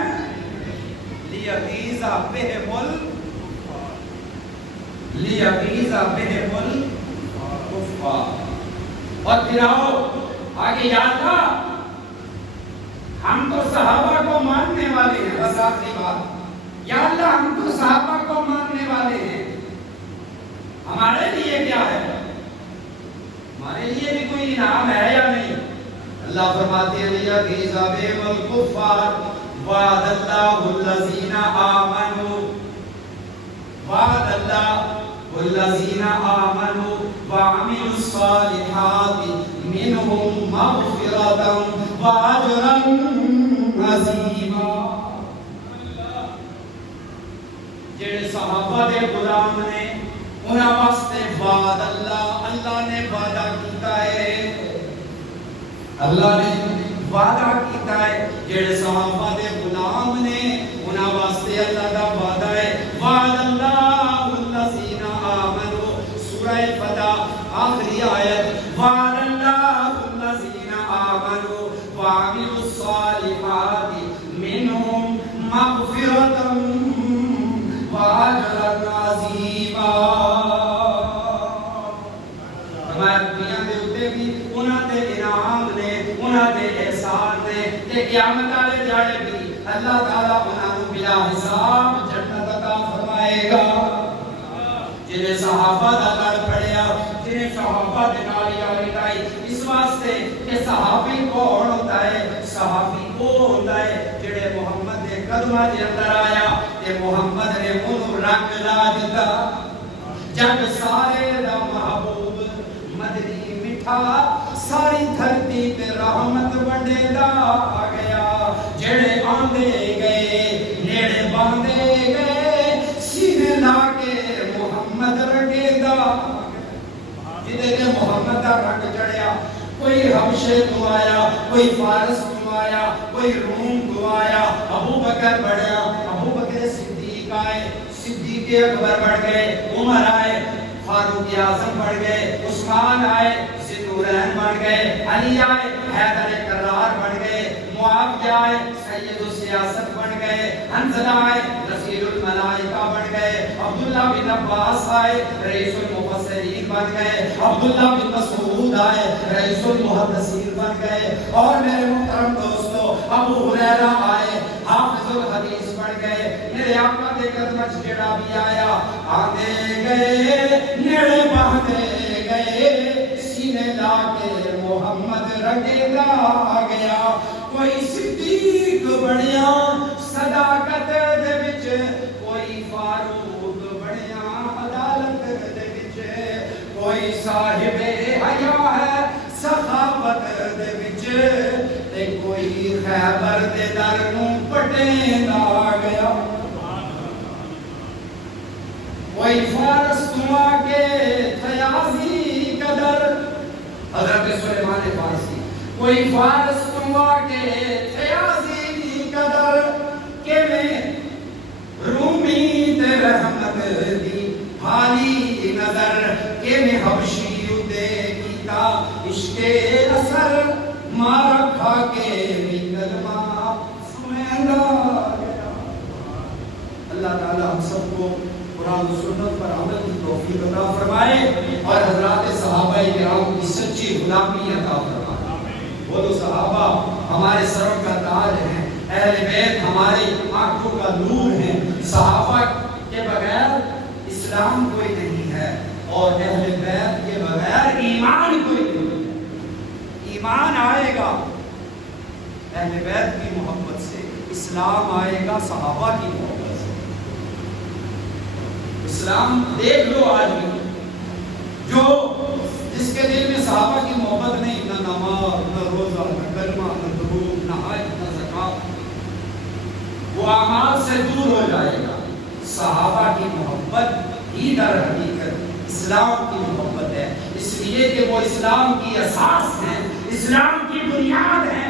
لِيَغِيظَ بِهِمُ الْكُفَّارَ۔ اور پھر آؤ آگے یاد تھا ہم تو صحابہ کو ماننے والے ہیں، بس آخری بات، یا اللہ ہم تو صحابہ کو ماننے والے ہیں، ہمارے لیے کیا ہے؟ ہمارے لیے بھی کوئی انعام ہے یا نہیں؟ اللہ فرماتے ہیں لِيَغِيظَ بِهِمُ الْكُفَّارَ وَعَدَ اللَّهُ الَّذِينَ آمَنُوا وَعَمِلُوا الصَّالِحَاتِ مِنْهُمْ مَغْفِرَةً وَأَجْرًا عَظِيمًا۔ جڑے صحابہ دے غلام نے انہاں واسطے وعد اللہ نے وعدہ کیتا ہے، اللہ نے وعدہ کیتا ہے، جڑے صحابہ دے غلام نے انہاں واسطے اللہ دا وعدہ ہے۔ وعد اللہ الذین آمنوا، سورہ فتح آخری آیت، وعد اللہ الذین آمنوا وعملوا الصالحات منہم مغفرۃ انہاں دے احسان نے کہ قیامت والے جانے بھی اللہ تعالیٰ انہاں نوں بلا حساب جنت عطا فرمائے گا. جنہیں صحابہ دا لڑ پڑیا, جنہیں صحابہ دے نال یاری لائی, اس واسطے کہ صحابی کون ہوتا ہے؟ صحابی وہ ہوتا ہے جڑے محمد دے قدماں دے اندر آیا تے محمد نے انہوں رنگ لا دیتا. جب سارے دا محبوب مدنی مٹھا ساری دھرتی تے رحمت ونڈے دا آ گیا. جڑے آندے گئے نیڑے باندے گئے سینے لا کے محمد رنگے دا, جدے نے محمد دا رنگ چڑھیا. کوئی حبشے تو آیا, کوئی فارس تو آیا, کوئی روم تو آیا. ابو بکر بڑھیا, ابو بکر صدیق آئے, صدیق اکبر بڑھ گئے, عمر آئے, فاروق اعظم بڑھ گئے, عثمان آئے, ذوالنورین بڑھ گئے, علی آئے, حیدر کرار بڑھ گئے, معاویہ آئے, سید السیاست بن گئے, حنظلہ آئے, رسول الملائکہ بن گئے, عبداللہ بن عباس آئے, رئیس المفسرین بن گئے, عبداللہ بن مسعود آئے, رئیس المحدثین بن گئے. اور میرے محترم دوستو ابو ہریرہ آئے, حافظ الحدیث بن گئے. میرے آقا دے قدم وچ جڑا بھی آیا آندے گئے نیڑے باندے گئے سینے لا کے محمد رنگے دا آ گیا. کوئی صدیق بنیا صداقت دے وچ, کوئی فاروق بنیا عدالت دے وچ, کوئی صاحب حیا ہے سخاوت دے وچ, تے کوئی خیبر دے در نوں پٹیندا آ گیا. کوئی فارس تو آ کے تھیاسی قدر حضرت سلیمان فارسی, کوئی فارس تو آ کے تھیاسی قدر کہ میں رومی تے رحمت دی حالی نظر کہ میں حبشی دے کیتا عشق اثر مارا کھا کے بھی کلمہ سمیندہ گیا. اللہ تعالیٰ ہم سب کو قرآن و سنت پر عمل کی توفیق عطا فرمائے اور حضرات صحابہ کرام کی سچی غلامی عطا فرمائے. وہ تو صحابہ ہمارے سروں کا تاج ہیں, اہل بیت ہماری آنکھوں کا نور ہیں. صحابہ کے بغیر اسلام کوئی نہیں ہے اور اہل بیت کے بغیر ایمان کوئی نہیں ہے. ایمان آئے گا اہل بیت کی محبت سے, اسلام آئے گا صحابہ کی محبت سے. اسلام دیکھ لو آج بھی جو جس کے دل میں صحابہ کی محبت نہیں, نہ نماز, نہ روزہ, نہ کلمہ, نہ درود, نہ حج, نہ زکات, وہ اعمال سے دور ہو جائے گا. صحابہ کی محبت ہی در حقیقت اسلام کی محبت ہے, اس لیے کہ وہ اسلام کی اساس ہیں, اسلام کی بنیاد ہے.